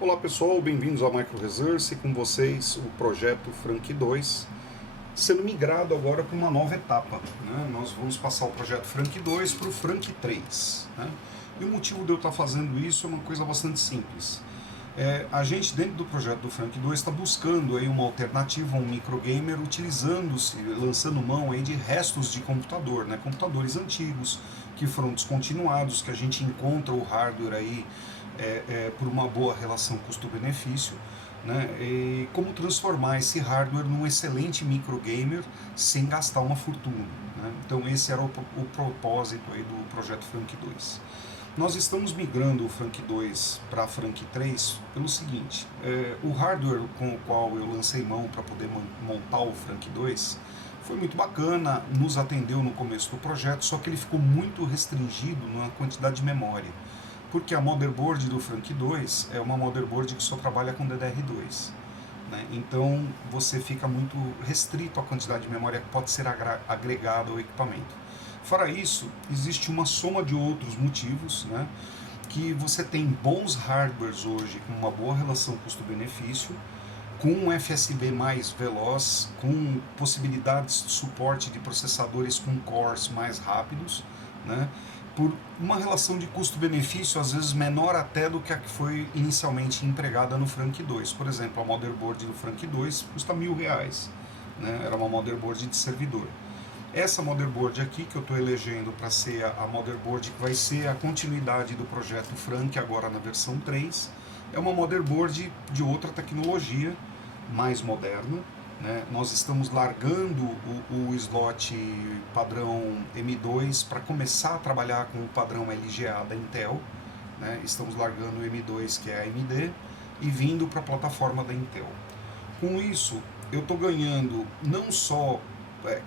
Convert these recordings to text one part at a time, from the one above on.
Olá pessoal, bem-vindos ao Micro Resource, com vocês o projeto Frank 2, sendo migrado agora para uma nova etapa, né? Nós vamos passar o projeto Frank 2 para o Frank 3, né? E o motivo de eu estar fazendo isso é uma coisa bastante simples. A gente dentro do projeto do Frank 2 está buscando aí uma alternativa a um microgamer, utilizando-se, lançando mão aí de restos de computador, né? Computadores antigos que foram descontinuados, que a gente encontra o hardware aí por uma boa relação custo-benefício, né? E como transformar esse hardware num excelente microgamer sem gastar uma fortuna, né? Então esse era o propósito aí do projeto Frank 2. Nós estamos migrando o Frank 2 para Frank 3 pelo seguinte: o hardware com o qual eu lancei mão para poder montar o Frank 2 foi muito bacana, nos atendeu no começo do projeto, só que ele ficou muito restringido na quantidade de memória, porque a motherboard do Frank 2 é uma motherboard que só trabalha com DDR2. Né? Então você fica muito restrito à quantidade de memória que pode ser agregada ao equipamento. Fora isso, existe uma soma de outros motivos, né? Que você tem bons hardwares hoje com uma boa relação custo-benefício, com um FSB mais veloz, com possibilidades de suporte de processadores com cores mais rápidos, né? Por uma relação de custo-benefício às vezes menor até do que a que foi inicialmente empregada no Frank 2. Por exemplo, a motherboard do Frank 2 custa R$1.000, né? Era uma motherboard de servidor. Essa motherboard aqui que eu estou elegendo para ser a motherboard que vai ser a continuidade do projeto Frank agora na versão 3, é uma motherboard de outra tecnologia, mais moderna, né? Nós estamos largando o slot padrão M2 para começar a trabalhar com o padrão LGA da Intel, né? Estamos largando o M2 que é a AMD e vindo para a plataforma da Intel. Com isso, eu estou ganhando não só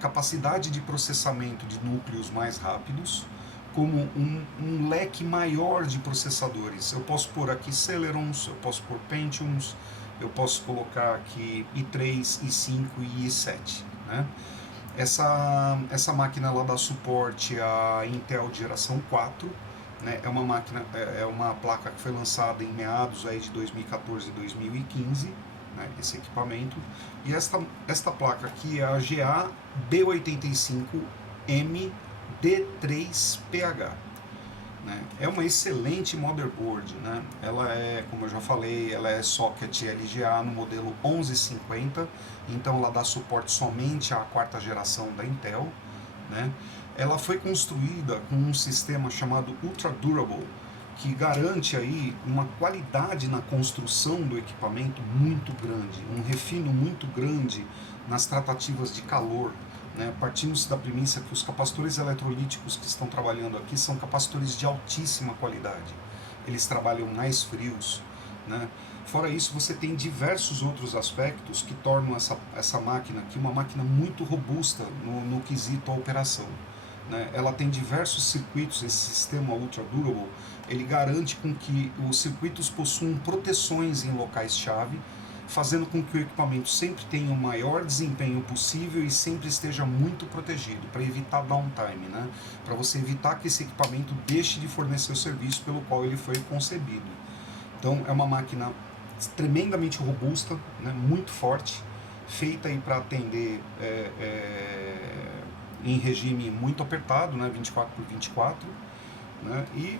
capacidade de processamento de núcleos mais rápidos, como um leque maior de processadores. Eu posso pôr aqui Celerons, eu posso pôr Pentiums, eu posso colocar aqui i3, i5 e i7. Né? Essa máquina ela dá suporte à Intel de geração 4, né? É uma placa que foi lançada em meados aí de 2014 e 2015, né, esse equipamento. E esta placa aqui é a GA B85M D3PH. Né? É uma excelente motherboard, né? Ela é, como eu já falei, ela é socket LGA no modelo 1150, então ela dá suporte somente à quarta geração da Intel. Né? Ela foi construída com um sistema chamado Ultra Durable, que garante aí uma qualidade na construção do equipamento muito grande, um refino muito grande nas tratativas de calor. Né? Partindo-se da premissa que os capacitores eletrolíticos que estão trabalhando aqui são capacitores de altíssima qualidade. Eles trabalham mais frios. Né? Fora isso, você tem diversos outros aspectos que tornam essa máquina aqui uma máquina muito robusta no quesito à operação. Né? Ela tem diversos circuitos, esse sistema Ultra Durable, ele garante com que os circuitos possuam proteções em locais-chave, fazendo com que o equipamento sempre tenha o maior desempenho possível e sempre esteja muito protegido, para evitar downtime, né? Para você evitar que esse equipamento deixe de fornecer o serviço pelo qual ele foi concebido. Então é uma máquina tremendamente robusta, né? Muito forte, feita para atender em regime muito apertado, né? 24x24, né? E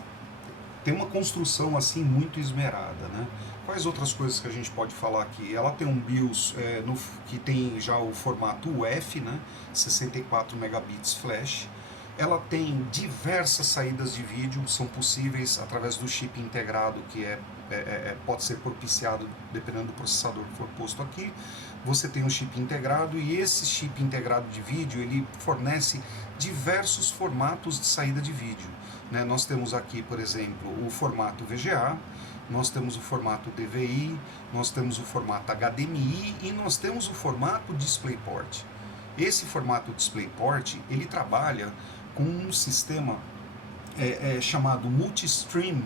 tem uma construção assim muito esmerada, né? Quais outras coisas que a gente pode falar aqui? Ela tem um BIOS que tem já o formato UF, né? 64 megabits flash. Ela tem diversas saídas de vídeo, são possíveis através do chip integrado que pode ser propiciado dependendo do processador que for posto aqui. Você tem um chip integrado e esse chip integrado de vídeo ele fornece diversos formatos de saída de vídeo. Né? Nós temos aqui, por exemplo, o formato VGA, nós temos o formato DVI, nós temos o formato HDMI e nós temos o formato DisplayPort. Esse formato DisplayPort ele trabalha com um sistema chamado Multi-Stream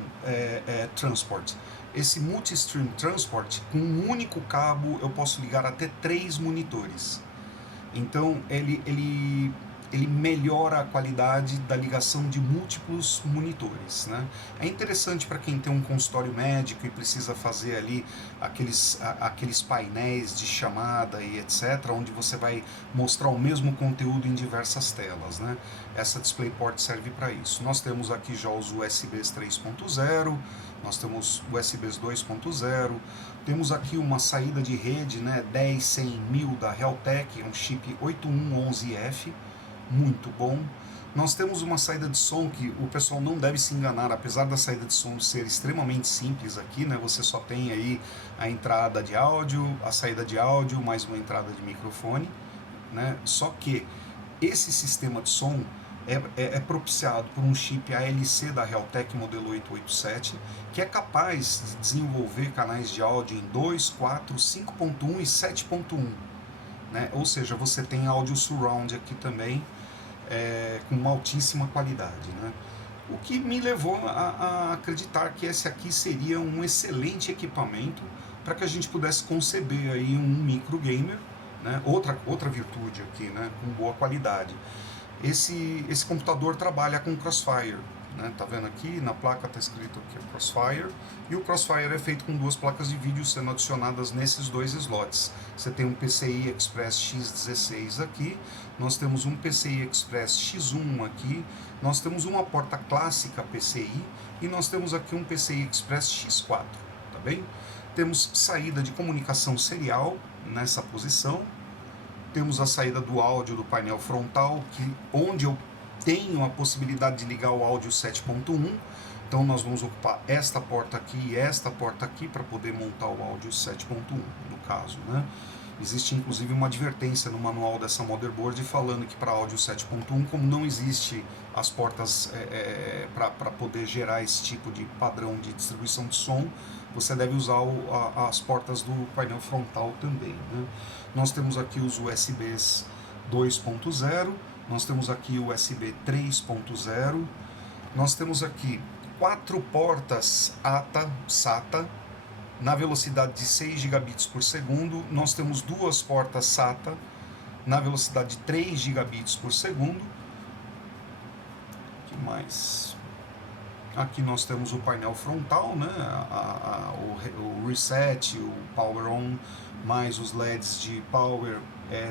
Transport. Esse Multi-Stream Transport, com um único cabo, eu posso ligar até 3 monitores. Então, ele ele melhora a qualidade da ligação de múltiplos monitores, né? É interessante para quem tem um consultório médico e precisa fazer ali aqueles painéis de chamada e etc, onde você vai mostrar o mesmo conteúdo em diversas telas, né? Essa DisplayPort serve para isso. Nós temos aqui já os USBs 3.0, nós temos USBs 2.0, temos aqui uma saída de rede, né, 10-100.000 da Realtek, um chip 8111F, muito bom. Nós temos uma saída de som que o pessoal não deve se enganar, apesar da saída de som ser extremamente simples aqui, né, você só tem aí a entrada de áudio, a saída de áudio, mais uma entrada de microfone, né, só que esse sistema de som é propiciado por um chip ALC da Realtek modelo 887, que é capaz de desenvolver canais de áudio em 2, 4, 5.1 e 7.1. Né? Ou seja, você tem áudio surround aqui também, com uma altíssima qualidade. Né? O que me levou a acreditar que esse aqui seria um excelente equipamento para que a gente pudesse conceber aí um micro gamer, né? Outra virtude aqui, né? Com boa qualidade. Esse computador trabalha com Crossfire, né? Tá vendo aqui na placa está escrito aqui Crossfire, e o Crossfire é feito com duas placas de vídeo sendo adicionadas nesses dois slots. Você tem um PCI Express X16 aqui, nós temos um PCI Express X1 aqui, nós temos uma porta clássica PCI e nós temos aqui um PCI Express X4, tá bem? Temos saída de comunicação serial nessa posição. Temos a saída do áudio do painel frontal, onde eu tenho a possibilidade de ligar o áudio 7.1. Então nós vamos ocupar esta porta aqui e esta porta aqui para poder montar o áudio 7.1, no caso, né? Existe inclusive uma advertência no manual dessa motherboard falando que para áudio 7.1, como não existe as portas para poder gerar esse tipo de padrão de distribuição de som, você deve usar as portas do painel frontal também, né? Nós temos aqui os USBs 2.0, nós temos aqui o USB 3.0, nós temos aqui 4 portas ATA/SATA na velocidade de 6 gigabits por segundo, nós temos 2 portas SATA na velocidade de 3 gigabits por segundo. O que mais? Aqui nós temos o painel frontal, né? O reset, o power on, mais os LEDs de power,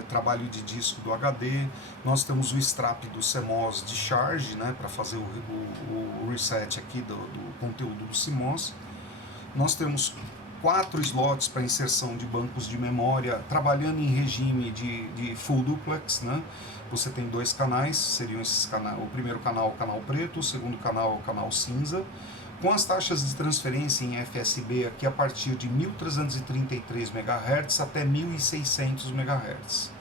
trabalho de disco do HD. Nós temos o strap do CMOS de charge, né? Para fazer o reset aqui do conteúdo do CMOS. Nós temos 4 slots para inserção de bancos de memória, trabalhando em regime de full duplex, né? Você tem 2 canais, seriam esses canais, o primeiro canal o canal preto, o segundo canal o canal cinza, com as taxas de transferência em FSB aqui a partir de 1333 MHz até 1600 MHz.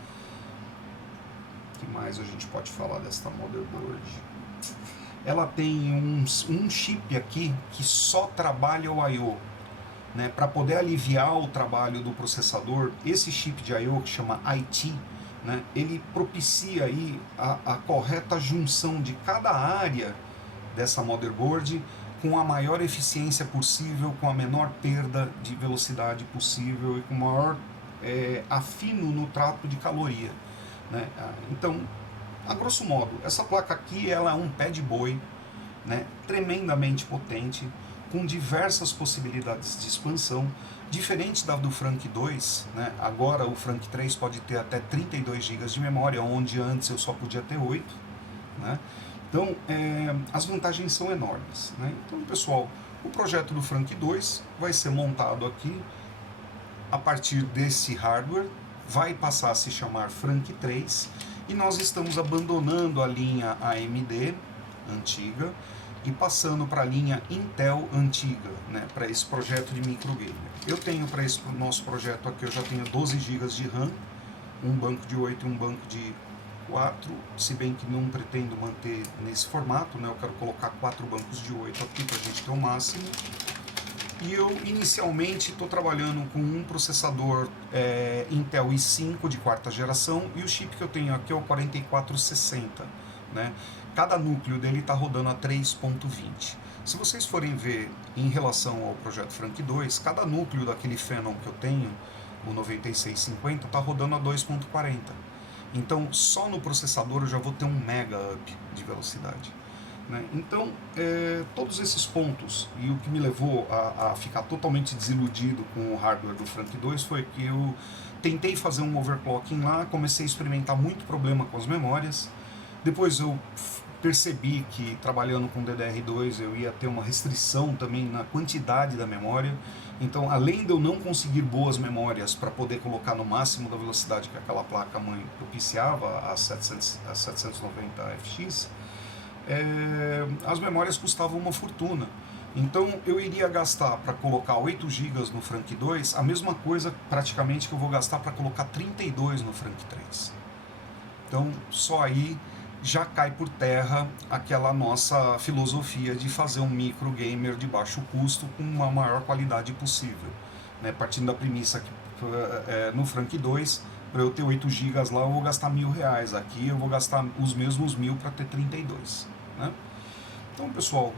O que mais a gente pode falar desta motherboard? Ela tem um chip aqui que só trabalha o I/O, né? Para poder aliviar o trabalho do processador, esse chip de I/O que chama IT, né, ele propicia aí a correta junção de cada área dessa motherboard com a maior eficiência possível, com a menor perda de velocidade possível e com o maior afino no trato de caloria, né? Então, a grosso modo, essa placa aqui ela é um pé de boi, né, tremendamente potente, com diversas possibilidades de expansão, diferente da do Frank 2, né? Agora o Frank 3 pode ter até 32 GB de memória, onde antes eu só podia ter 8, né? Então, as vantagens são enormes, né? Então, pessoal, o projeto do Frank 2 vai ser montado aqui a partir desse hardware, vai passar a se chamar Frank 3, e nós estamos abandonando a linha AMD antiga e passando para a linha Intel antiga, né, para esse projeto de micro gamer. Eu tenho para esse nosso projeto aqui, eu já tenho 12 GB de RAM, um banco de 8 e um banco de 4, se bem que não pretendo manter nesse formato, né, eu quero colocar 4 bancos de 8 aqui para a gente ter o máximo. E eu inicialmente estou trabalhando com um processador Intel i5 de 4ª geração, e o chip que eu tenho aqui é o 4460, né? Cada núcleo dele está rodando a 3.20. Se vocês forem ver em relação ao projeto Frank 2, cada núcleo daquele Phenom que eu tenho, o 9650, está rodando a 2.40. Então, só no processador eu já vou ter um mega up de velocidade. Né? Então, todos esses pontos, e o que me levou a ficar totalmente desiludido com o hardware do Frank 2 foi que eu tentei fazer um overclocking lá, comecei a experimentar muito problema com as memórias, depois eu percebi que trabalhando com DDR2 eu ia ter uma restrição também na quantidade da memória, então além de eu não conseguir boas memórias para poder colocar no máximo da velocidade que aquela placa-mãe propiciava, a 790 FX, as memórias custavam uma fortuna. Então eu iria gastar para colocar 8 GB no Frank 2 a mesma coisa praticamente que eu vou gastar para colocar 32 no Frank 3. Então só aí já cai por terra aquela nossa filosofia de fazer um micro gamer de baixo custo com uma maior qualidade possível. Né? Partindo da premissa que no Frank 2, para eu ter 8 GB lá, eu vou gastar R$1.000. Aqui eu vou gastar os mesmos 1.000 para ter 32. Né? Então, pessoal,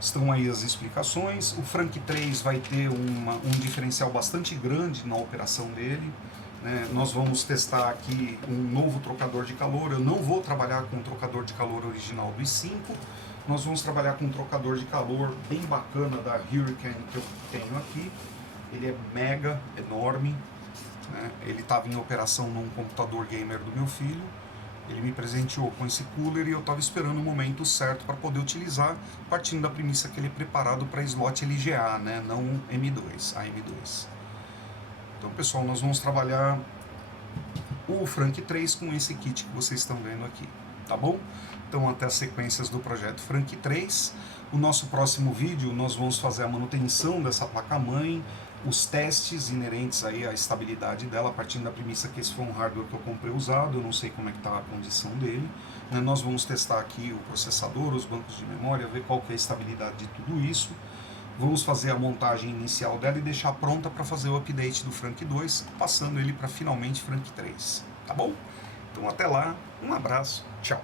estão aí as explicações. O Frank 3 vai ter um diferencial bastante grande na operação dele. Né? Nós vamos testar aqui um novo trocador de calor. Eu não vou trabalhar com o trocador de calor original do i5. Nós vamos trabalhar com um trocador de calor bem bacana da Hurricane que eu tenho aqui. Ele é mega enorme. Né? Ele estava em operação num computador gamer do meu filho. Ele me presenteou com esse cooler e eu estava esperando o momento certo para poder utilizar, partindo da premissa que ele é preparado para slot LGA, né? Não M2, AM2. Então, pessoal, nós vamos trabalhar o Frank 3 com esse kit que vocês estão vendo aqui, tá bom? Então, até as sequências do projeto Frank 3. O nosso próximo vídeo, nós vamos fazer a manutenção dessa placa-mãe, os testes inerentes aí à estabilidade dela, partindo da premissa que esse foi um hardware que eu comprei usado, eu não sei como é que está a condição dele. Né? Nós vamos testar aqui o processador, os bancos de memória, ver qual que é a estabilidade de tudo isso. Vamos fazer a montagem inicial dela e deixar pronta para fazer o update do Frank 2, passando ele para finalmente Frank 3. Tá bom? Então até lá, um abraço, tchau!